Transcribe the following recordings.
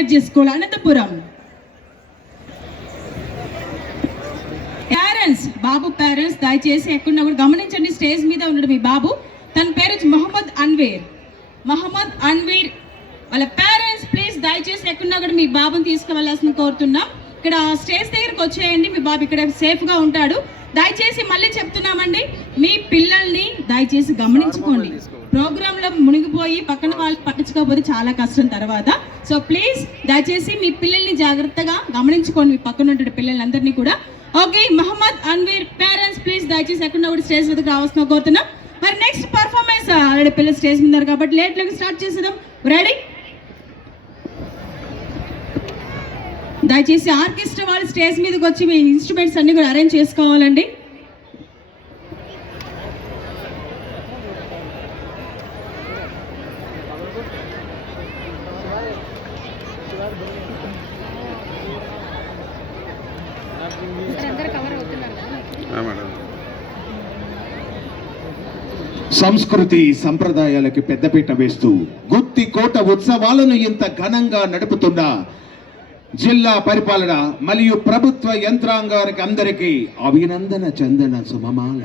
చేసుకోవాలి. అనంతపురం పేరెంట్స్, బాబు పేరెంట్స్ దయచేసి ఎక్కడున్నా కూడా గమనించండి. స్టేజ్ మీద ఉన్నాడు మీ బాబు, తన పేరు మహమ్మద్ అన్వీర్. వాళ్ళ పేరెంట్స్ ప్లీజ్ దయచేసి ఎక్కడున్నా కూడా మీ బాబుని తీసుకువెళ్ళాల్సిన కోరుతున్నాం. ఇక్కడ స్టేజ్ దగ్గరకు వచ్చేయండి, మీ బాబు ఇక్కడ సేఫ్గా ఉంటాడు. దయచేసి మళ్ళీ చెప్తున్నామండి, మీ పిల్లల్ని దయచేసి గమనించుకోండి. ప్రోగ్రాంలో మునిగిపోయి పక్కన వాళ్ళు పట్టించుకోకపోతే చాలా కష్టం తర్వాత. సో ప్లీజ్ దయచేసి మీ పిల్లల్ని జాగ్రత్తగా గమనించుకోండి, మీ పక్కన ఉండే పిల్లలందరినీ కూడా. ఓకే, మహమ్మద్ అన్వీర్ పేరెంట్స్ ప్లీజ్ దయచేసి ఎక్కడన్నా కూడా స్టేజ్ మీదకి రావాల్సిన కోరుతున్నాం. మరి నెక్స్ట్ పర్ఫార్మెన్స్ ఆల్రెడీ పిల్లలు స్టేజ్ మీద ఉన్నారు కాబట్టి లేట్లోకి స్టార్ట్ చేసేద్దాం. రెడీ? దయచేసి ఆర్కెస్ట్రా వాళ్ళు స్టేజ్ మీదకి వచ్చి మీ ఇన్స్ట్రుమెంట్స్ అన్ని కూడా అరేంజ్ చేసుకోవాలండి. సంస్కృతి సంప్రదాయాలకు పెద్దపీట వేస్తూ గుత్తి కోట ఉత్సవాలను ఇంత ఘనంగా నడుపుతున్న జిల్లా పరిపాలన మరియు ప్రభుత్వ యంత్రాంగానికి అందరికీ అభినందన చందన సుమమాల.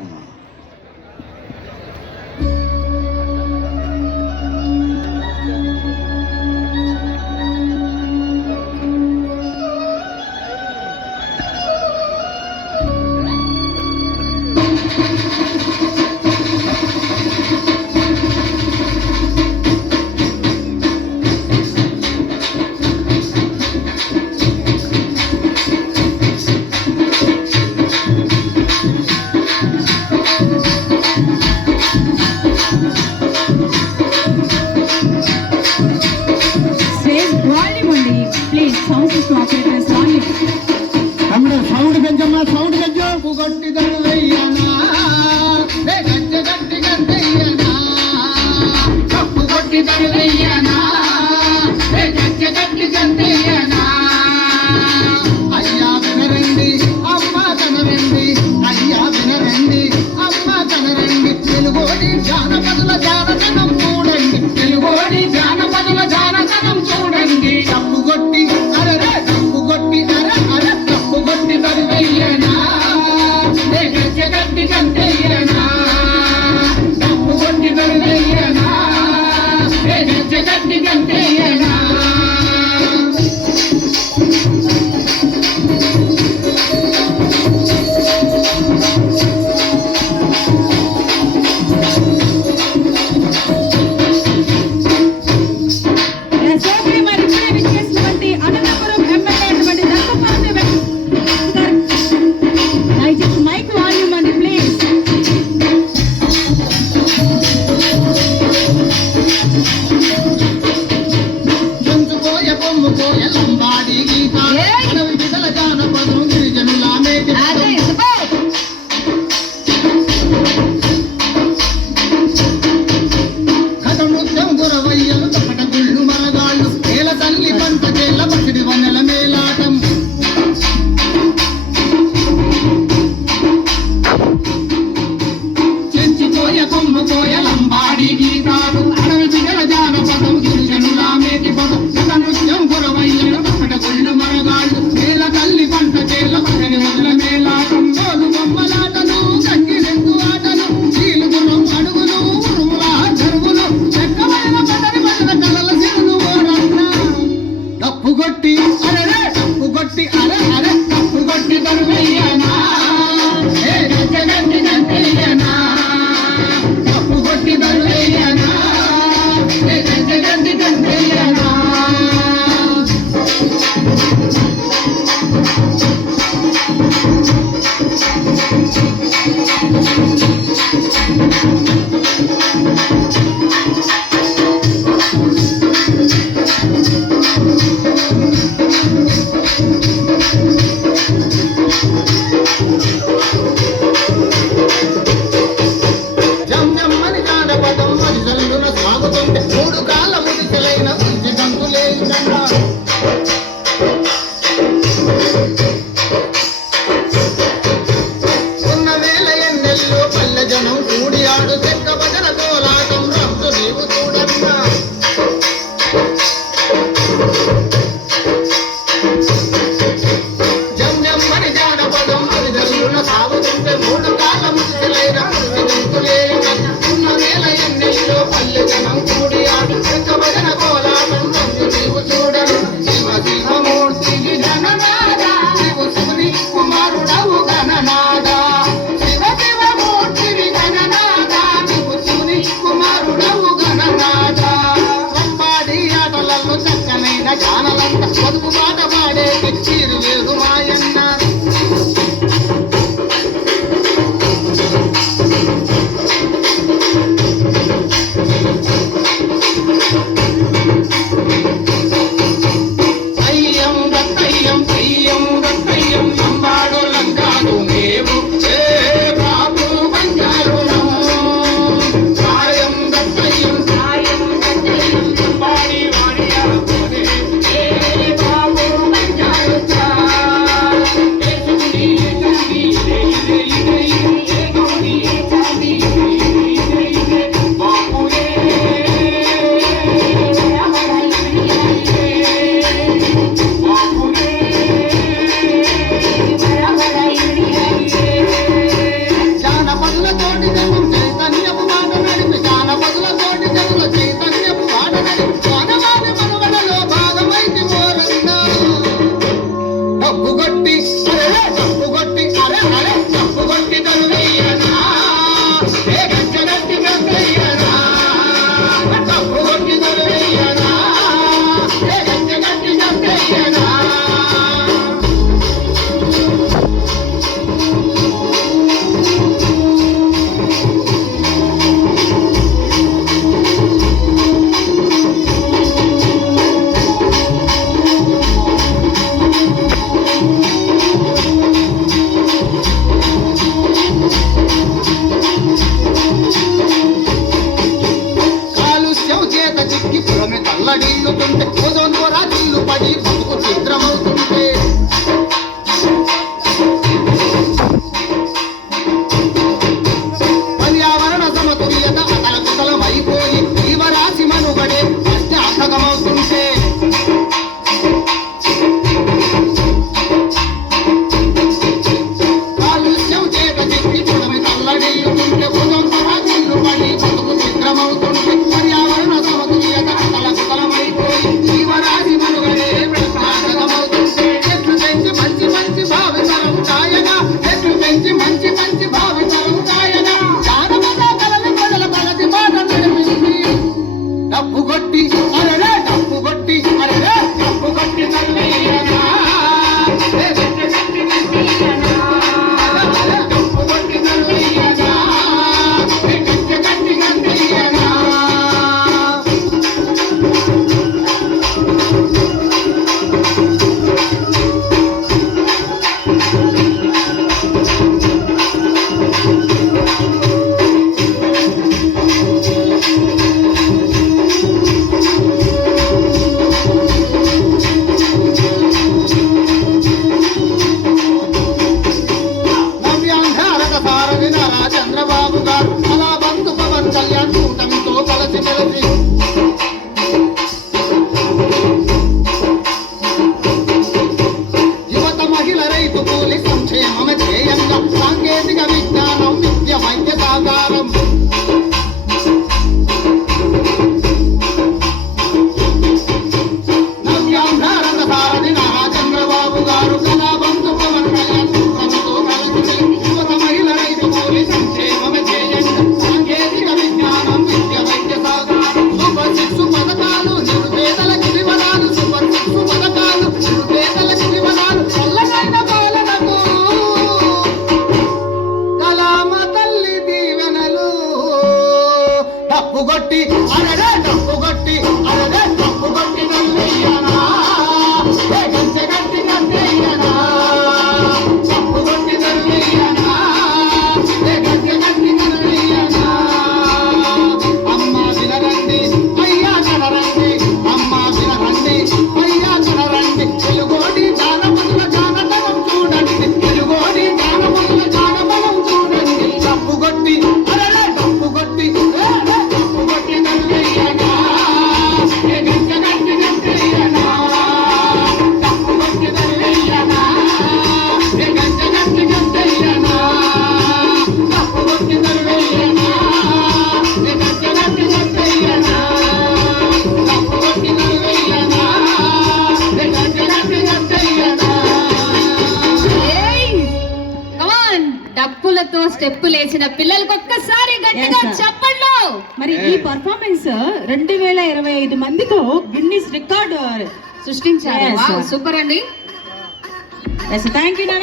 వానలంత పొదుపు పాట పాడే తెచ్చీరు వేరు మాయన్న అయ్యం దత్తయ్యం అయ్యం దత్తయ్యం అంబాడు లంకాడు మేము ఏ బాబు బంగారులం సాయం దత్తయ్యం అంబాడి వాడియా పోనే ఏ బాబు బంగారు చా ఏసుని చాని ఏ గౌరి చాని బాబుయే జానపదులతోటి జనం చైతన్యపు మాట నడిపి జానపదులతోటి జనుల చైతన్యపు మాట నడిపి కోనవారి మనుగడలో భాగమైతి మోరన్నా డబ్బు కొట్టి అరే డబ్బు కొట్టి అరే అరే డబ్బు కొట్టి తరువయ్యనా ఏ గచ్చగట్టి గట్టయ్యనా డబ్బు కొట్టి తరువయ్యనా ఏ గచ్చగట్టి గట్టయ్యనా కాలుష్యం చేత చిక్కి పురమి తల్లడిల్లుతుంటే ఓజోన్ పొర చిల్లు పడి బతుకు చిత్రమవుతుంటే పర్యావరణ సమతుల్యత అతలకుతలమైపోయి జీవరాశి మనుగడే అర్థగమవుతుంటే కాలుష్యం చేత చిక్కి పురమి తల్లడిల్లుతుంటే ఓజోన్ పొర చిల్లు పడి బతుకు చిత్రమవుతుంటే పర్యావరణ సమతుల్యత అతలకుతలమైపోయి జీవరాశి మనుగడే అర్థగమవుతుంటే చెట్లు పెంచి మంచి మంచి భావితరం కాయగా చెట్లు పెంచి మంచి మంచి భావితరం కాయగా జానపద కళలు ప్రజల ప్రగతి మాట నడిపింది డబ్బు కొట్టి అరెరే డబ్బు కొట్టి అరెరే డబ్బు కొట్టి తల్లయ్యనా ఏ గట్టి గట్టి గట్టయ్యనా అరెరే డబ్బు కొట్టి తల్లయ్యనా ఏ గట్టి గట్టి గట్టయ్యనా నవ్యాంధ్రారక సారథి నారా చంద్రబాబు గారు అలా బంధు పవన్ కళ్యాణ్ కూటమితో కలిసి మెలిసి యువత మహిళ రైతు కూలి సంక్షేమం ధ్యేయంగా సాంకేతిక విజ్ఞానం విద్య వైద్య సాకారం నవ్యాంధ్రారక సారథి నారా చంద్రబాబు గారు కళా బంధు పవన్ కళ్యాణ్ కూటమితో కలిసి యువత మహిళ రైతు కూలి సంక్షేమం ధ్యేయంగా సాంకేతిక విజ్ఞానం విద్య వైద్య సాకారం సూపర్ సిక్స్ పథకాలు నిరుపేదలకు వివరాలు సూపర్ సిక్స్ పథకాలు నిరుపేదలకు వివరాలు చల్లగైన పాలనకు కలామ తల్లి దీవెనలు డబ్బు కొట్టి అరడే డబ్బు కొట్టి అరడే డబ్బు కొట్టి నల్లయ్యనా ఏ గంచె గట్టి గట్టయ్యనా డబ్బు కొట్టి నల్లయ్యనా ఏ గంచె గట్టి నల్లయ్యనా అమ్మ వినరండి అయ్యా కనరండి అమ్మ వినరండి అయ్యా కనరండి తెలుగోడి జానపదుల జానతనం చూడండి తెలుగోడి జానపదుల జానపదం చూడండి డబ్బు కొట్టి అరడే డబ్బు కొట్టి డబ్బు కొట్టి నల్లయ్యనా ఏ గంచె గట్టి గట్టయ్యనా డబ్బు కొట్టి నల్లయ్యనా ఏ గంచె గట్టి గట్టయ్యనా డబ్బు కొట్టి నల్లయ్యనా ఏ గంచె గట్టి గట్టయ్యనా డబ్బు కొట్టి నల్లయ్యనా ఏ గంచె గట్టి గట్టయ్యనా డప్పులతో స్టెప్పులు వేసిన పిల్లలకు ఒక్కసారి గట్టిగా Yes, sir. చప్పట్లు. మరి ఈ పర్ఫార్మెన్స్ 2025 మందితో గిన్నిస్ రికార్డు సృష్టించారు. Yes. వావ్, సూపర్ అండి. Thank you